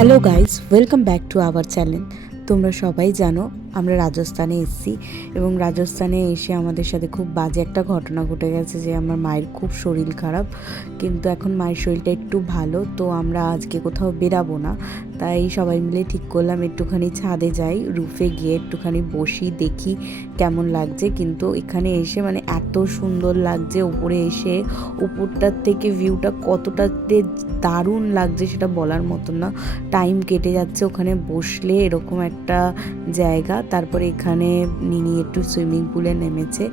Hello guys, welcome back to our channel. তোমরা সবাই জানো আমরা রাজস্থানে এসেছি এবং রাজস্থানে এসে আমাদের সাথে খুব বাজে একটা ঘটনা ঘটে গেছে যে আমার মায়ের খুব শরীর খারাপ, কিন্তু এখন মায়ের শরীরটা একটু ভালো। তো আমরা আজকে কোথাও বেরাবো না, তাই সবাই মিলে ঠিক করলাম একটুখানি ছাদে যাই, রুফে গিয়ে একটুখানি বসি, দেখি কেমন লাগছে। কিন্তু এখানে এসে মানে এত সুন্দর লাগছে, উপরে এসে উপরটার থেকে ভিউটা কতটা দারুণ লাগছে সেটা বলার মতন না। টাইম কেটে যাচ্ছে ওখানে বসলে, এরকম একটা জায়গা। তারপরে এখানে নিনি একটু সুইমিং পুলে নেমেছে,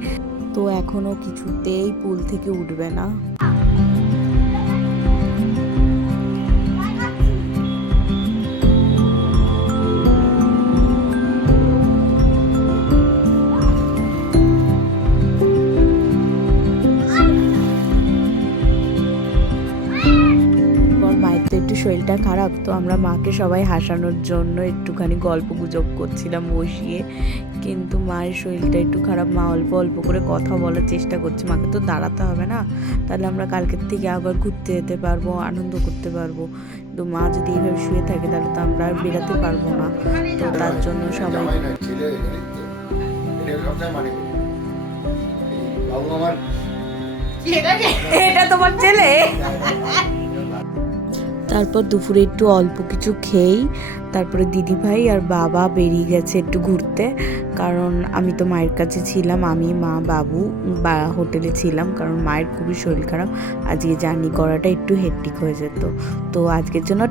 তো এখনও কিছুতেই পুল থেকে উঠবে না। মায়ের তো একটু শরীরটা খারাপ, তো আমরা মাকে সবাই হাসানোর জন্য একটুখানি গল্প গুজব করছিলাম বসিয়ে। কিন্তু মায়ের শরীরটা একটু খারাপ, মা অল্প অল্প করে কথা বলার চেষ্টা করছে। মাকে তো দাঁড়াতে হবে না, তাহলে আমরা কালকের থেকে আবার ঘুরতে যেতে পারবো, আনন্দ করতে পারবো। কিন্তু মা যদি এইভাবে শুয়ে থাকে তাহলে তো আমরা আর বেরাতে পারবো না। তো তার জন্য সবাই এটা তোমার ছেলে। তারপর দুপুরে একটু অল্প কিছু খেয়েই তারপরে দিদিভাই আর বাবা বেরিয়ে গেছে একটু ঘুরতে, কারণ আমি তো মায়ের কাছে ছিলাম। আমি, মা, বাবু হোটেলে ছিলাম, কারণ মায়ের খুবই শরীর খারাপ। আজকে জার্নি করাটা একটু হেক্টিক হয়ে যেত। তো আজকের জন্য